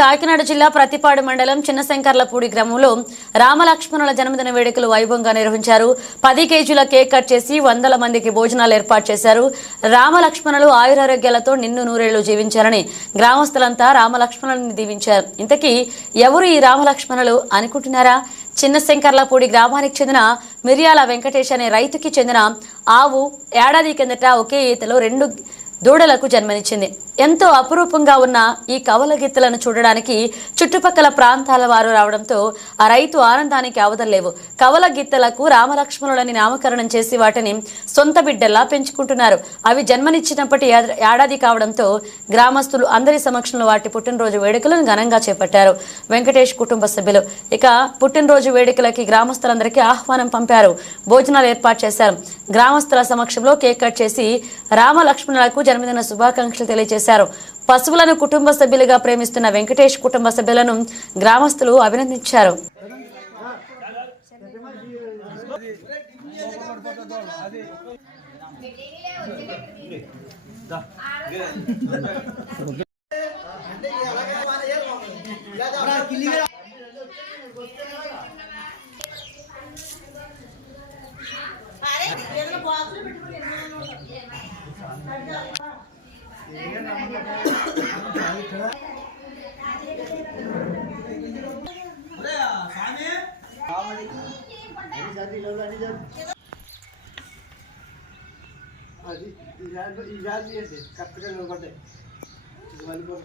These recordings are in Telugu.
కాకినాడ జిల్లా ప్రతిపాడు మండలం చిన్నశంకర్లపూడి గ్రామంలో రామలక్ష్మణుల జన్మదిన వేడుకలు వైభవంగా నిర్వహించారు. పది కేజీల కేక్ కట్ చేసి వందల మందికి భోజనాలు ఏర్పాటు చేశారు. రామలక్ష్మణులు ఆయురారోగ్యాలతో నిన్ను నూరేళ్ళు జీవించారని గ్రామస్తులంతా రామలక్ష్మణులని దీవించారు. ఇంతకీ ఎవరు ఈ రామలక్ష్మణులు అనుకుంటున్నారా? చిన్నశంకర్లపూడి గ్రామానికి చెందిన మిర్యాల వెంకటేష్ అనే రైతుకి చెందిన ఆవు ఏడాది కిందట ఒకే ఈతలో రెండు దూడలకు జన్మనిచ్చింది. ఎంతో అపురూపంగా ఉన్న ఈ కవల గీతలను చూడడానికి చుట్టుపక్కల ప్రాంతాల వారు రావడంతో ఆ రైతు ఆనందానికి అవదలేవు కవల గీతలకు రామలక్ష్మణులని నామకరణం చేసి వాటిని సొంత బిడ్డల్లా పెంచుకుంటున్నారు. అవి జన్మనిచ్చినప్పటి ఏడాది కావడంతో గ్రామస్తులు అందరి సమక్షంలో వాటి పుట్టినరోజు వేడుకలను ఘనంగా చేపట్టారు. వెంకటేష్ కుటుంబ సభ్యులు ఇక పుట్టినరోజు వేడుకలకి గ్రామస్తులందరికీ ఆహ్వానం పంపారు. భోజనాలు ఏర్పాటు చేశారు. గ్రామస్తుల సమక్షంలో కేక్ కట్ చేసి రామలక్ష్మణులకు జన్మదిన శుభాకాంక్షలు తెలియజేశారు. పశువులను కుటుంబ సభ్యులుగా ప్రేమిస్తున్న వెంకటేష్ కుటుంబ సభ్యులను గ్రామస్తులు అభినందించారు. అది ఈసారి ఈసారి చేయండి కరెక్ట్గా నిలబడ్డాయి ఇది మళ్ళీ కొంత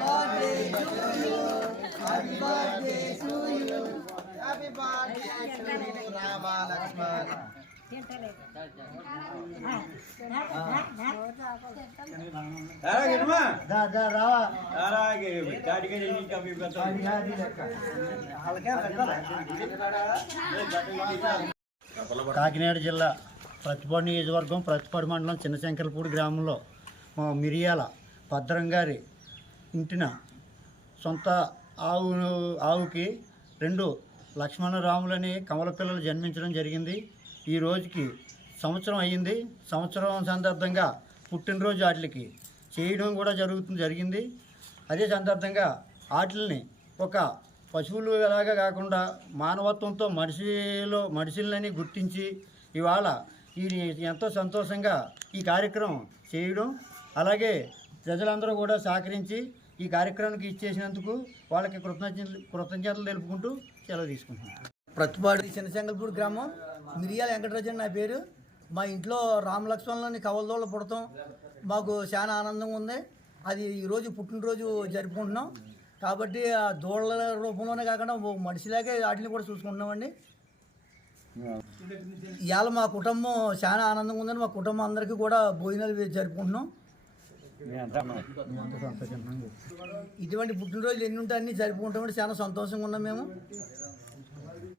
birthday to happy birthday to you happy birthday to Rama Lakshman Kakinada జిల్లా ప్రతిపాడు నియోజకవర్గం ప్రతిపాడు మండలం చిన్నశంకరపూడి గ్రామంలో మా మిరియాల భద్రం గారి ఇంటిన సొంత ఆవు ఆవుకి రెండు లక్ష్మణరాములని కమల పిల్లలు జన్మించడం జరిగింది. ఈ రోజుకి సంవత్సరం అయ్యింది. సంవత్సరం సందర్భంగా పుట్టినరోజు వాటికి చేయడం కూడా జరుగుతుంది జరిగింది. అదే సందర్భంగా ఆటలని ఒక పశువులు ఎలాగా కాకుండా మానవత్వంతో మనిషిలో మనుషులని గుర్తించి ఇవాళ ఈ ఎంతో సంతోషంగా ఈ కార్యక్రమం చేయడం అలాగే ప్రజలందరూ కూడా సహకరించి ఈ కార్యక్రమానికి ఇచ్చేసినందుకు వాళ్ళకి కృతజ్ఞతలు కృతజ్ఞతలు తెలుపుకుంటూ సెలవు తీసుకుంటున్నాను. ప్రతిపాడు చిన్నశంగల్పూడి గ్రామం. మిరియాల వెంకటరాజు అని నా పేరు. మా ఇంట్లో రామలక్ష్మణులని కవలదోళ్ళు పుడతాం. మాకు చాలా ఆనందంగా ఉంది. అది ఈరోజు పుట్టినరోజు జరుపుకుంటున్నాం. కాబట్టి ఆ దోళ్ళ రూపంలోనే కాకుండా ఓ మనిషిలాగే వాటిని కూడా చూసుకుంటున్నామండి. ఇవాళ మా కుటుంబం చాలా ఆనందంగా ఉందని మా కుటుంబం అందరికీ కూడా భోజనాలు జరుపుకుంటున్నాం. ఇటువంటి పుట్టినరోజులు ఎన్ని ఉంటే అన్నీ జరుపుకుంటామంటే చాలా సంతోషంగా ఉన్నాం మేము.